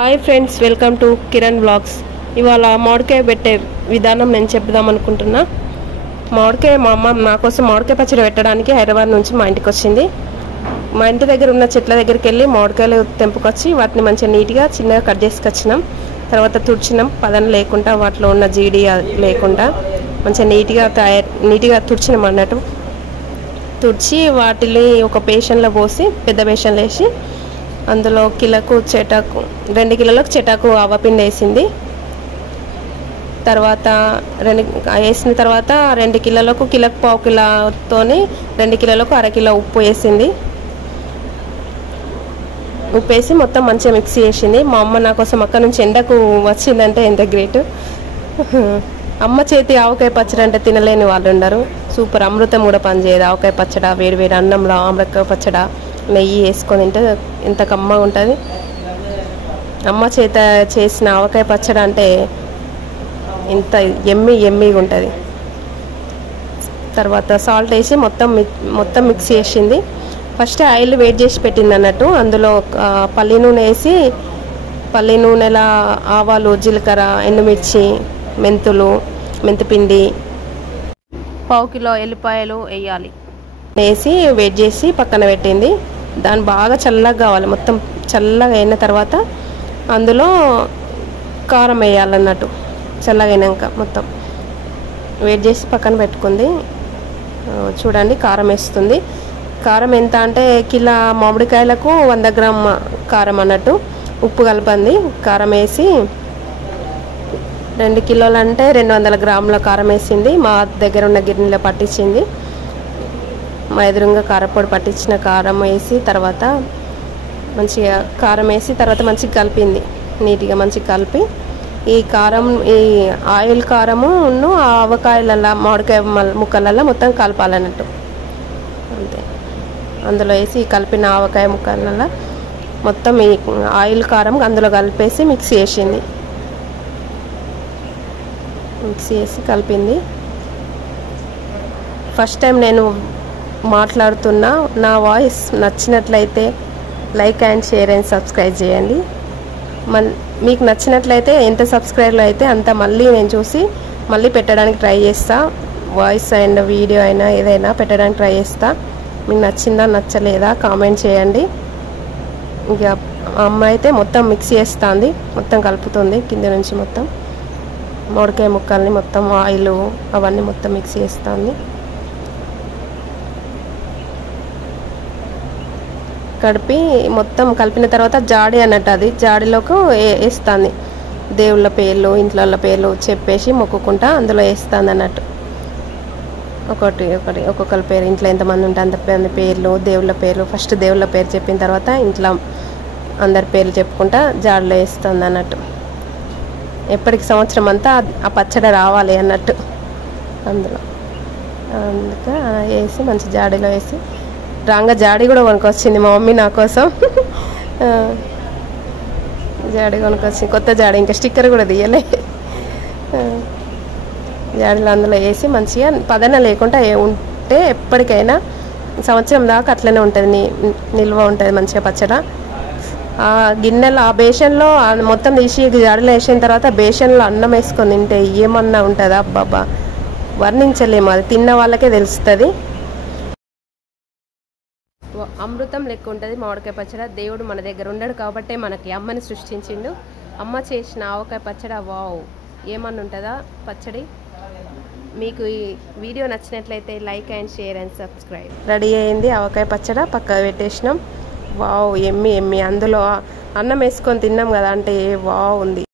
Hi friends, welcome to Kiran blogs. ఇవాళ మామిడికాయ పెట్టే విధానం నేను చెప్దాం అనుకుంటున్నా. మామిడికాయ మా అమ్మ నా కోసం మామిడికాయ పచ్చడి పెట్టడానికి హైదరాబాద్ నుంచి మా ఇంటికి వచ్చింది. మా ఇంటి దగ్గర ఉన్న చెట్ల దగ్గరికి వెళ్ళి మామిడికాయలు తెంపుకొచ్చి వాటిని మంచిగా నీట్గా చిన్నగా కట్ చేసుకొచ్చినాం. తర్వాత తుడిచినాం, పదన లేకుండా వాటిలో ఉన్న జీడి లేకుండా మంచిగా నీట్గా తుడిచినాం అన్నట్టు. తుడిచి వాటిని ఒక బేషన్లో పోసి పెద్ద బేషన్లో వేసి అందులో కిలోకు 2 కిలోలకు చెటాకు ఆవపిండి వేసింది. తర్వాత వేసిన తర్వాత 2 కిలోలకు కిలోకు పావు కిలోతోని 2 కిలోలకు అర కిలో ఉప్పు వేసింది. ఉప్పు వేసి మొత్తం మంచిగా మిక్సీ చేసింది. మా అమ్మ నా కోసం అక్కడ నుంచి ఎండకు వచ్చిందంటే ఎంత గ్రేట్. అమ్మ చేతి ఆవకాయ పచ్చడి అంటే తినలేని వాళ్ళు ఉండరు. సూపర్, అమృతం కూడా పనిచేయదు. ఆవకాయ పచ్చడి వేడి అన్నంలో ఆమ్రకాయ పచ్చడి నెయ్యి వేసుకొని తింటే ఎంత కమ్మగా ఉంటుంది. అమ్మ చేత చేసిన ఆవకాయ పచ్చడి అంటే ఇంత ఎమ్మిగా ఉంటుంది. తర్వాత సాల్ట్ వేసి మొత్తం మిక్స్ చేసింది. ఫస్ట్ ఆయిల్ వేడి చేసి పెట్టింది అన్నట్టు. అందులో పల్లి నూనె వేసి పల్లి నూనెల ఆవాలు, జీలకర్ర, ఎండుమిర్చి, మెంతిపిండి, పావు కిలో ఎల్లిపాయలు వేయాలి. వేసి వేడి చేసి పక్కన పెట్టింది. దాన్ని బాగా చల్లగా కావాలి. మొత్తం చల్లగా అయిన తర్వాత అందులో కారం వేయాలన్నట్టు. చల్లగా అయినాక మొత్తం వేడి చేసి పక్కన పెట్టుకుంది. చూడండి, కారం వేస్తుంది. కారం ఎంత అంటే కిలో మామిడికాయలకు 100 గ్రామ్ కారం అన్నట్టు. ఉప్పు కలపంది. కారం వేసి 2 కిలోలు అంటే 200 గ్రాముల కారం వేసింది. మా దగ్గర ఉన్న గిన్నెలో పట్టించింది. మా ఎదురుగా కారపొడి పట్టించిన కారం వేసి తర్వాత మంచిగా మంచిగా కలిపింది. నీట్గా మంచిగా కలిపి ఈ ఆయిల్ కారము ఆవకాయలల్లో మామిడికాయ ముక్కలల్లో మొత్తం కలపాలన్నట్టు. అంతే. అందులో వేసి కలిపిన ఆవకాయ ముక్కలల్లో మొత్తం ఈ ఆయిల్ కారం అందులో కలిపేసి మిక్స్ చేసింది. మిక్స్ చేసి కలిపింది. ఫస్ట్ టైం నేను మాట్లాడుతున్నా. నా వాయిస్ నచ్చినట్లయితే like and share and subscribe చేయండి. మీకు నచ్చినట్లయితే ఎంత సబ్స్క్రైబ్లో అయితే అంత మళ్ళీ నేను చూసి మళ్ళీ పెట్టడానికి ట్రై చేస్తా. వాయిస్ అండ్ వీడియో అయినా ఏదైనా పెట్టడానికి ట్రై చేస్తా. మీకు నచ్చిందా నచ్చలేదా కామెంట్ చేయండి. ఇక అమ్మ అయితే మొత్తం మిక్స్ చేస్తుంది, మొత్తం కలుపుతుంది. కింద నుంచి మొత్తం మామిడికాయ ముక్కల్ని మొత్తం ఆయిల్ అవన్నీ మొత్తం మిక్స్ చేస్తుంది. కలిపి మొత్తం కలిపిన తర్వాత జాడి అన్నట్టు అది జాడిలోకి వేస్తుంది. దేవుళ్ళ పేర్లు, ఇంట్లో పేర్లు చెప్పేసి మొక్కుకుంటా అందులో వేస్తుంది అన్నట్టు. ఒక్కొక్కరి పేరు, ఇంట్లో ఎంతమంది ఉంటే అంతమంది పేర్లు, దేవుళ్ళ పేర్లు. ఫస్ట్ దేవుళ్ళ పేరు చెప్పిన తర్వాత ఇంట్లో అందరి పేర్లు చెప్పుకుంటా జాడిలో వేస్తుంది అన్నట్టు. ఎప్పటికి సంవత్సరం అంతా ఆ పచ్చడి రావాలి అన్నట్టు అందులో. అందుకే వేసి మంచి జాడీలో వేసి రాంగా జాడీ కూడా కొనుక్కొచ్చింది మా మమ్మీ నా కోసం. జాడీ కొనుక్కొచ్చింది, కొత్త జాడీ. ఇంకా స్టిక్కర్ కూడా తీయలే. జాడీలో అందులో వేసి మంచిగా పదన లేకుండా ఉంటే ఎప్పటికైనా సంవత్సరం దాకా అట్లనే ఉంటుంది, నిల్వ ఉంటుంది మంచిగా పచ్చడి. ఆ గిన్నెలో ఆ బేషన్లో మొత్తం తీసి జాడీలో వేసిన తర్వాత బేషన్లో అన్నం వేసుకొని తింటే ఏమన్నా ఉంటుందా అబ్బాబ్బా, వర్ణించలేము. అది తిన్న వాళ్ళకే తెలుస్తుంది. అమృతం లెక్క ఉంటుంది మామిడికాయ పచ్చడి. దేవుడు మన దగ్గర ఉండడు కాబట్టే మనకి అమ్మని సృష్టించిండు. అమ్మ చేసిన ఆవకాయ పచ్చడి వావ్, ఏమన్నా ఉంటుందా పచ్చడి. మీకు ఈ వీడియో నచ్చినట్లయితే like and share and subscribe. Ready అయింది ఆవకాయ పచ్చడి, పక్కకు పెట్టేసినాం. వావ్, ఎమ్మి అందులో అన్నం వేసుకొని తిన్నాం కదా అంటే వావ్ ఉంది.